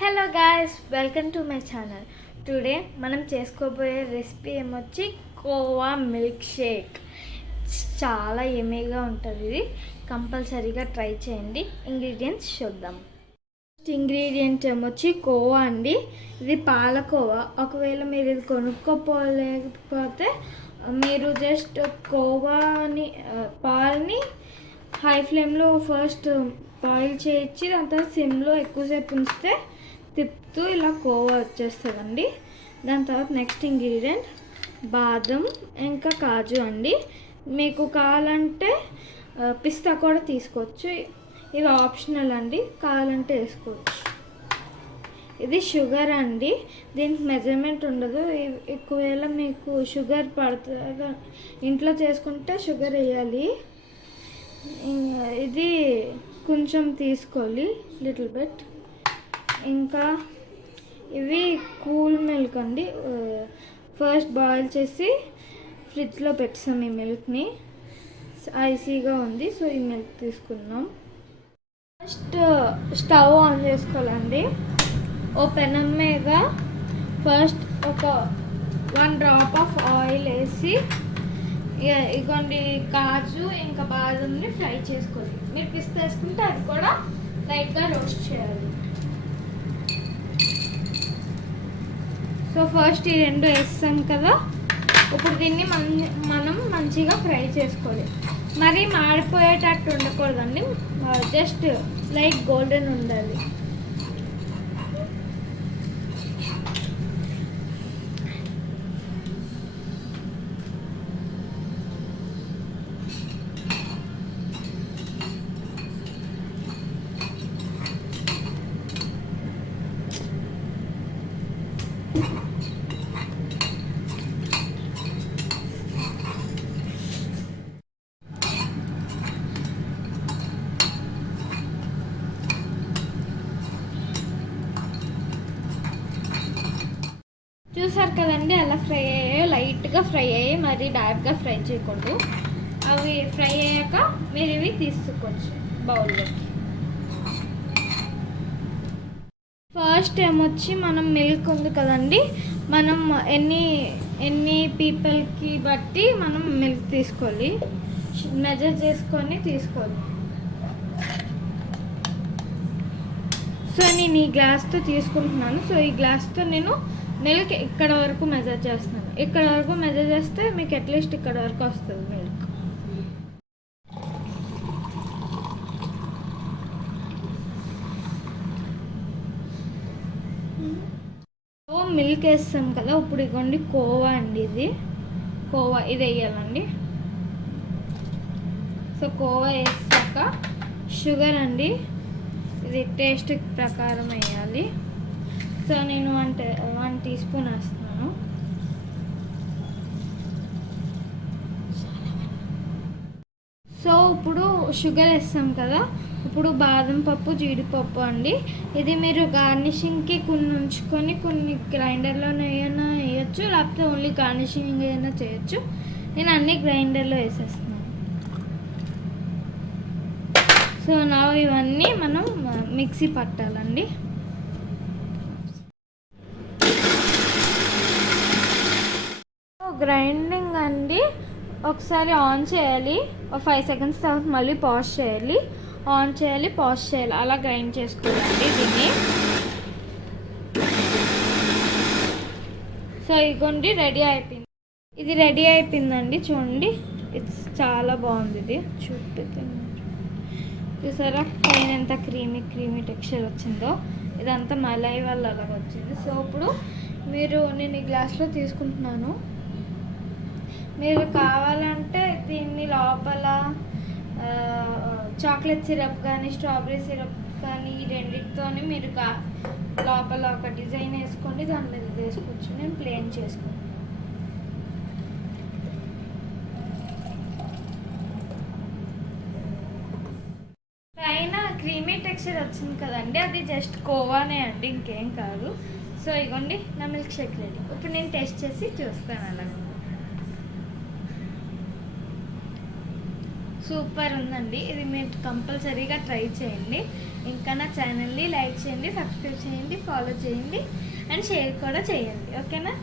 Hello guys, welcome to my channel. Today మనం చేసుకోబోయే recipe ఏమొచ్చి khoa milk shake. చాలా ఎమీగా ఉంటుంది. ఇది కంపల్సరీగా ట్రై చేయండి. ఇంగ్రీడియంట్స్ చూద్దాం. ఫస్ట్ ఇంగ్రీడియంట్ ఏమొచ్చి కోవా అండి. ఇది పాలకోవా. ఒకవేళ మీరు ఇది కొనుక్కోపోలేకపోతే మీరు జస్ట్ కోవాని పాలని హై ఫ్లేమ్లో ఫస్ట్ బాయిల్ చేయించి దాని తర్వాత సిమ్లో ఎక్కువసేపు ఉంచితే తిప్పుతూ ఇలా కోవా వచ్చేస్తుందండి. దాని తర్వాత నెక్స్ట్ ఇంగ్రీడియంట్ బాదం ఇంకా కాజు అండి. మీకు కావాలంటే పిస్తా కూడా తీసుకోవచ్చు. ఇవి ఆప్షనల్ అండి, కావాలంటే వేసుకోవచ్చు. ఇది షుగర్ అండి. దీనికి మెజర్మెంట్ ఉండదు. ఎక్కువేళ మీకు షుగర్ పడుతుంది ఇంట్లో చేసుకుంటే షుగర్ వేయాలి. ఇది కొంచెం తీసుకోవాలి, లిటిల్ బిట్. ఇంకా ఇవి కూల్ మిల్క్ అండి. ఫస్ట్ బాయిల్ చేసి ఫ్రిడ్జ్లో పెట్టాం. ఈ మిల్క్ని ఐసీగా ఉంది, సో ఈ మిల్క్ తీసుకుందాం. ఫస్ట్ స్టవ్ ఆన్ చేసుకోవాలండి. ఓ పెనం మీద ఫస్ట్ ఒక 1 డ్రాప్ ఆఫ్ ఆయిల్ వేసి ఇగోండి కాజు ఇంకా బాదంని ఫ్రై చేసుకోవాలి. మీరు పిస్తా వేసుకుంటే అది కూడా లైట్గా రోస్ట్ చేయాలి. సో ఫస్ట్ ఈ రెండు వేస్తాం కదా. ఇప్పుడు దీన్ని మనం మంచిగా ఫ్రై చేసుకోవాలి. మరి మాడిపోయేటట్టు ఉండకూడదండి, జస్ట్ లైట్ గోల్డెన్ ఉండాలి. చూసారు కదండి, అలా ఫ్రై అయ్యాయో, లైట్గా ఫ్రై అయ్యాయి, మరి డైరెక్ట్గా ఫ్రై చేయకూడదు. అవి ఫ్రై అయ్యాక మీరు ఇవి తీసుకోవచ్చు బౌల్లోకి. ఫస్ట్ ఏమొచ్చి మనం మిల్క్ ఉంది కదండి, మనం ఎన్ని పీపుల్కి బట్టి మనం మిల్క్ తీసుకోవాలి. మెజర్ చేసుకొని తీసుకోవాలి. సో నేను ఈ గ్లాస్తో తీసుకుంటున్నాను. సో ఈ గ్లాస్తో నేను మిల్క్ ఇక్కడ వరకు మెజర్ చేస్తున్నాను. ఇక్కడ వరకు మెజర్ చేస్తే మీకు అట్లీస్ట్ ఇక్కడ వరకు వస్తుంది మిల్క్. మిల్క్ వేస్తాం కదా. ఇప్పుడు ఇగోండి కోవా అండి. ఇది కోవా, ఇది వేయాలండి. సో కోవా వేసాక షుగర్ అండి. ఇది టేస్ట్ ప్రకారం వేయాలి. సో నేను 1 టీ స్పూన్ వేస్తున్నాను. సో ఇప్పుడు షుగర్ వేస్తాం కదా. ఇప్పుడు బాదం పప్పు, జీడిపప్పు అండి. ఇది మీరు గార్నిషింగ్కి కొన్ని ఉంచుకొని కొన్ని గ్రైండర్లో అయినా వేయచ్చు, లేకపోతే ఓన్లీ గార్నిషింగ్ అయినా చేయొచ్చు. నేను అన్ని గ్రైండర్లో వేసేస్తున్నాను. సో నా ఇవన్నీ మనం మిక్సీ పట్టాలండి. గ్రైండింగ్ అండి. ఒకసారి ఆన్ చేయాలి, 5 సెకండ్స్ తర్వాత మళ్ళీ పాజ్ చేయాలి, ఆన్ చేయాలి, పాజ్ చేయాలి, అలా గ్రైండ్ చేసుకోవాలండి దీన్ని. సో ఇగోండి రెడీ అయిపోయింది. ఇది రెడీ అయిపోయిందండి. చూడండి, ఇట్స్ చాలా బాగుంది. ఇది చూసారా పైన ఎంత క్రీమీ టెక్స్చర్ వచ్చిందో. ఇదంతా మలై వల్ల అలాగ వచ్చింది. సో ఇప్పుడు నేను ఈ గ్లాస్లో తీసుకుంటున్నాను. మీరు కావాలంటే దీన్ని లోపల చాక్లెట్ సిరప్ కానీ స్ట్రాబెరీ సిరప్ కానీ ఈ రెండింటితోని మీరు లోపల ఒక డిజైన్ వేసుకోండి, దాని మీద వేసుకోవచ్చు. నేను ప్లేన్ చేసుకుంటాను. పైన క్రీమీ టెక్స్చర్ వచ్చింది కదండి, అది జస్ట్ కోవానే అండి, ఇంకేం కాదు. సో ఇగోండి నా మిల్క్ షేక్ రెడీ. ఇప్పుడు నేను టేస్ట్ చేసి చూస్తాను. అలాగే సూపర్ ఉందండి. ఇది మీరు కంపల్సరీగా ట్రై చేయండి. ఇంకా నా ఛానల్ని లైక్ చేయండి, సబ్స్క్రైబ్ చేయండి, ఫాలో చేయండి అండ్ షేర్ కూడా చేయండి. ఓకేనా?